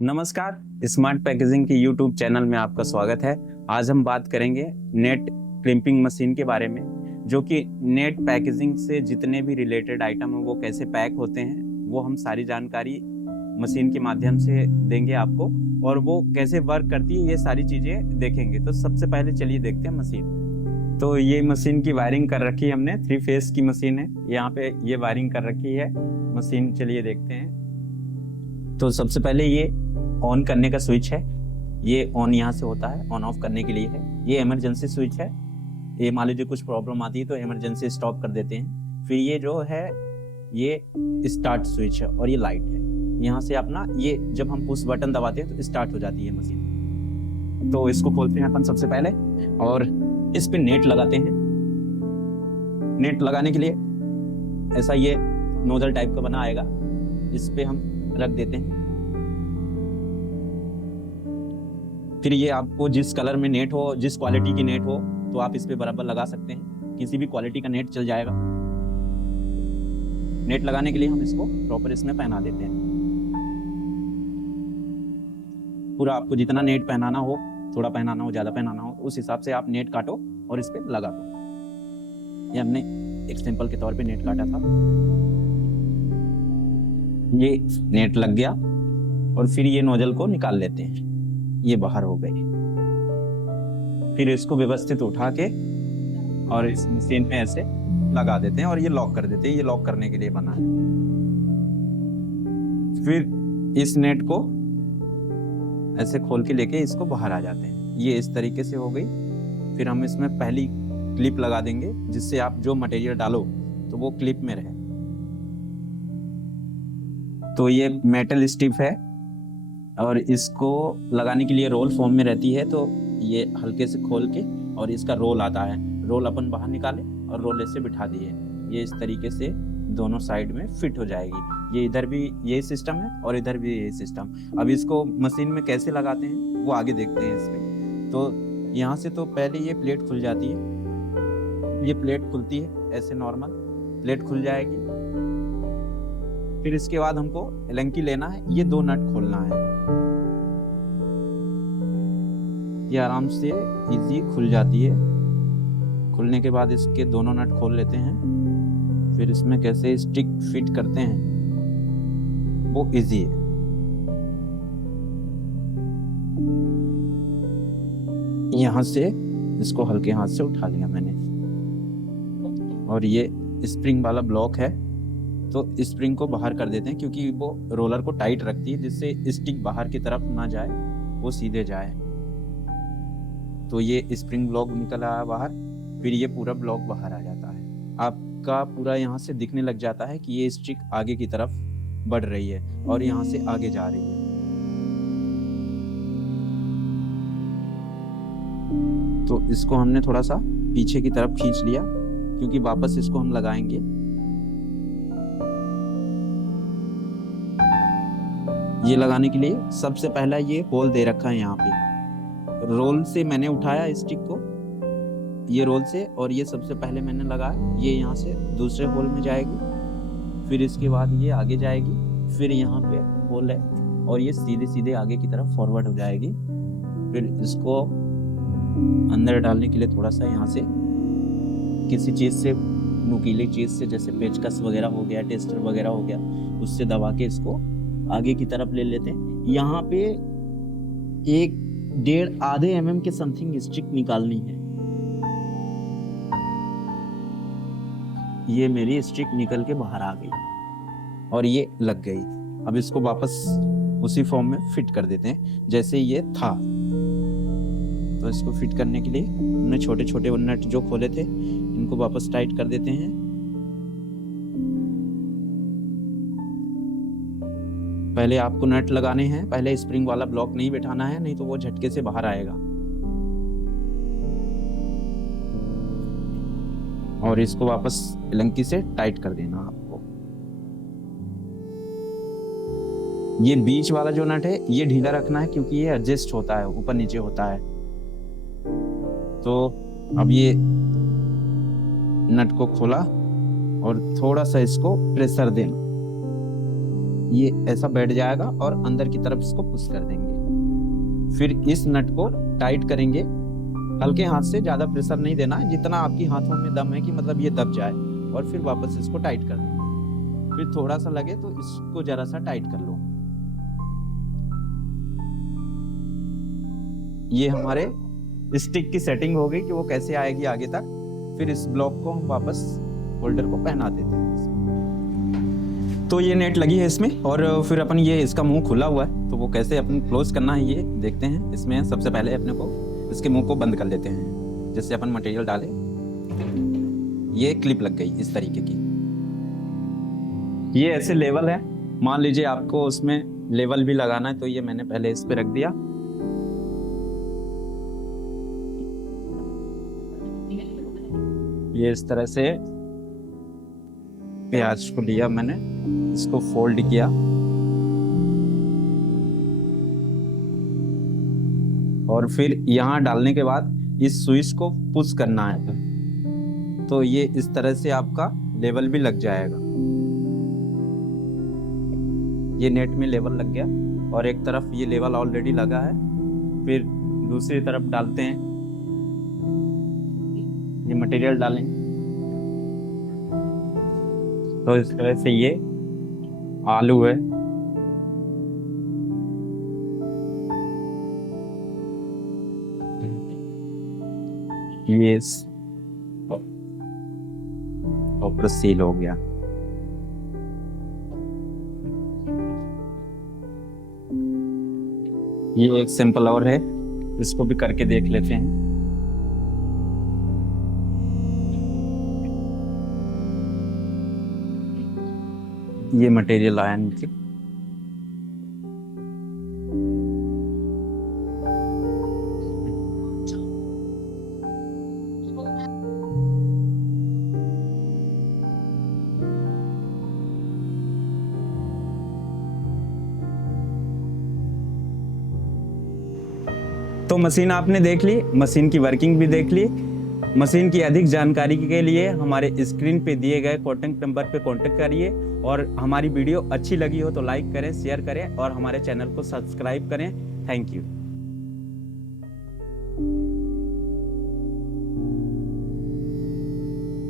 नमस्कार। Smart packaging के YouTube channel में आपका स्वागत है। आज हम बात करेंगे नेट क्लिपिंग मशीन के बारे में, जो कि नेट पैकेजिंग से जितने भी रिलेटेड आइटम हैं वो कैसे पैक होते हैं, वो हम सारी जानकारी मशीन के माध्यम से देंगे आपको, और वो कैसे वर्क करती है ये सारी चीज़ें देखेंगे। तो सबसे पहले चलिए देखते हैं मशीन। तो ये मशीन की वायरिंग कर रखी है हमने, 3 फेस की मशीन है। यहाँ पे ये वायरिंग कर रखी है मशीन, चलिए देखते हैं। तो सबसे पहले ये ऑन करने का स्विच है, ये ऑन यहाँ से होता है, ऑन ऑफ करने के लिए है। ये इमरजेंसी स्विच है, ये मान लीजिए कुछ प्रॉब्लम आती है तो इमरजेंसी स्टॉप कर देते हैं। फिर ये जो है ये स्टार्ट स्विच है, और ये लाइट है। यहाँ से अपना ये जब हम पुश बटन दबाते हैं तो स्टार्ट हो जाती है मशीन। तो इसको खोलते हैं अपन सबसे पहले, और इस पे नेट लगाते हैं। नेट लगाने के लिए ऐसा ये नोजल टाइप का बना आएगा, इस पे हम रख देते हैं। फिर ये आपको जिस कलर में नेट हो, जिस क्वालिटी की नेट हो, तो आप इस पे बराबर लगा सकते हैं, किसी भी क्वालिटी का नेट चल जाएगा। नेट लगाने के लिए हम इसको प्रॉपर इसमें पहना देते हैं। पूरा आपको जितना नेट पहनाना हो, थोड़ा पहनाना हो, ज्यादा पहनाना हो, उस हिसाब से आप नेट काटो और इस पे लगा दो। ये हमने एक सैंपल के तौर पे नेट काटा था। ये नेट लग गया, और फिर ये नोजल को निकाल लेते हैं, ये बाहर हो गई। फिर इसको व्यवस्थित उठा के और इस मशीन में ऐसे लगा देते हैं, और ये लॉक कर देते हैं। ये लॉक करने के लिए बना है। फिर इस नेट को ऐसे खोल के लेके इसको बाहर आ जाते हैं। ये इस तरीके से हो गई। फिर हम इसमें पहली क्लिप लगा देंगे, जिससे आप जो मटेरियल डालो तो वो क्लिप में रहे। तो ये मेटल स्ट्रिप है, और इसको लगाने के लिए रोल फॉर्म में रहती है। तो ये हल्के से खोल के, और इसका रोल आता है, रोल अपन बाहर निकाले और रोल ऐसे बिठा दिए। ये इस तरीके से दोनों साइड में फिट हो जाएगी। ये इधर भी यही सिस्टम है और इधर भी यही सिस्टम। अब इसको मशीन में कैसे लगाते हैं वो आगे देखते हैं इसमें। तो यहाँ से तो पहले ये प्लेट खुल जाती है, ये प्लेट खुलती है ऐसे नॉर्मल प्लेट खुल जाएगी। फिर इसके बाद हमको एलंकी लेना है, ये 2 नट खोलना है। ये आराम से इजी खुल जाती है। खुलने के बाद इसके दोनों नट खोल लेते हैं। फिर इसमें कैसे स्टिक फिट करते हैं वो इजी है। यहाँ से इसको हल्के हाथ से उठा लिया मैंने, और ये स्प्रिंग वाला ब्लॉक है, तो स्प्रिंग को बाहर कर देते हैं, क्योंकि वो रोलर को टाइट रखती है, जिससे स्टिक बाहर की तरफ ना जाए, वो सीधे जाए। तो ये स्प्रिंग ब्लॉक निकल आया बाहर। फिर ये पूरा ब्लॉक बाहर आ जाता है। आपका पूरा यहाँ से दिखने लग जाता है कि ये स्टिक आगे की तरफ बढ़ रही है और यहाँ से आगे जा रही है। तो इसको हमने थोड़ा सा पीछे की तरफ खींच लिया, क्योंकि वापस इसको हम लगाएंगे। ये लगाने के लिए सबसे पहला ये होल दे रखा है यहाँ पे। रोल से मैंने उठाया स्टिक को, ये रोल से, और ये सबसे पहले मैंने लगाया। ये यहाँ से दूसरे होल में जाएगी, फिर इसके बाद ये आगे जाएगी, फिर यहाँ पे होल है, और ये सीधे सीधे आगे की तरफ फॉरवर्ड हो जाएगी। फिर इसको अंदर डालने के लिए थोड़ा सा यहाँ से किसी चीज़ से, नुकीली चीज़ से, जैसे पेचकस वगैरह हो गया, टेस्टर वगैरह हो गया, उससे दबा के इसको आगे की तरफ ले लेते हैं। यहाँ पे 1.5 आधे mm के समथिंग स्टिक निकालनी है। ये मेरी स्टिक निकल के बाहर आ गई और ये लग गई। अब इसको वापस उसी फॉर्म में फिट कर देते हैं जैसे ये था। तो इसको फिट करने के लिए हमने छोटे छोटे नट जो खोले थे, इनको वापस टाइट कर देते हैं। पहले आपको नट लगाने हैं, पहले स्प्रिंग वाला ब्लॉक नहीं बिठाना है, नहीं तो वो झटके से बाहर आएगा। और इसको वापस एलंकी से टाइट कर देना आपको। ये बीच वाला जो नट है ये ढीला रखना है, क्योंकि ये एडजस्ट होता है, ऊपर नीचे होता है। तो अब ये नट को खोला और थोड़ा सा इसको प्रेशर देना। ये ऐसा बैठ जाएगा और अंदर की तरफ इसको पुश कर देंगे। फिर इस नट को टाइट करेंगे, हल्के हाथ से, ज्यादा प्रेशर नहीं देना है, जितना आपकी हाथों में दम है कि मतलब ये दब जाए, और फिर वापस इसको टाइट कर देंगे। फिर थोड़ा सा लगे तो इसको जरा सा टाइट कर लो। ये हमारे स्टिक की सेटिंग हो गई कि वो कैसे आएगी आगे तक। फिर इस ब्लॉक को हम वापस होल्डर को पहना देते हैं। तो ये नेट लगी है इसमें, और फिर अपन ये इसका मुंह खुला हुआ है, तो वो कैसे अपन क्लोज करना है ये देखते हैं। इसमें सबसे पहले अपने को इसके मुंह को बंद कर लेते हैं। जैसे अपन मटेरियल डाले, ये क्लिप लग गई इस तरीके की। ये ऐसे लेवल है, मान लीजिए आपको उसमें लेवल भी लगाना है, तो ये मैंने पहले इस पे रख दिया। ये इस तरह से प्याज को लिया मैंने, इसको फोल्ड किया, और फिर यहाँ डालने के बाद इस स्विच को पुश करना है, तो ये इस तरह से आपका लेवल भी लग जाएगा। ये नेट में लेवल लग गया, और एक तरफ ये लेवल ऑलरेडी लगा है। फिर दूसरी तरफ डालते हैं, ये मटेरियल डालें, तो इस तरह से ये आलू है। ये ऊपर सील हो गया। ये एक सिंपल और है, इसको भी करके देख लेते हैं। ये मटेरियल आया नीचे, तो मशीन आपने देख ली, मशीन की वर्किंग भी देख ली। मशीन की अधिक जानकारी के लिए हमारे स्क्रीन पे दिए गए कॉन्टैक्ट नंबर पे कॉन्टैक्ट करिए, और हमारी वीडियो अच्छी लगी हो तो लाइक करें, शेयर करें, और हमारे चैनल को सब्सक्राइब करें। Thank you.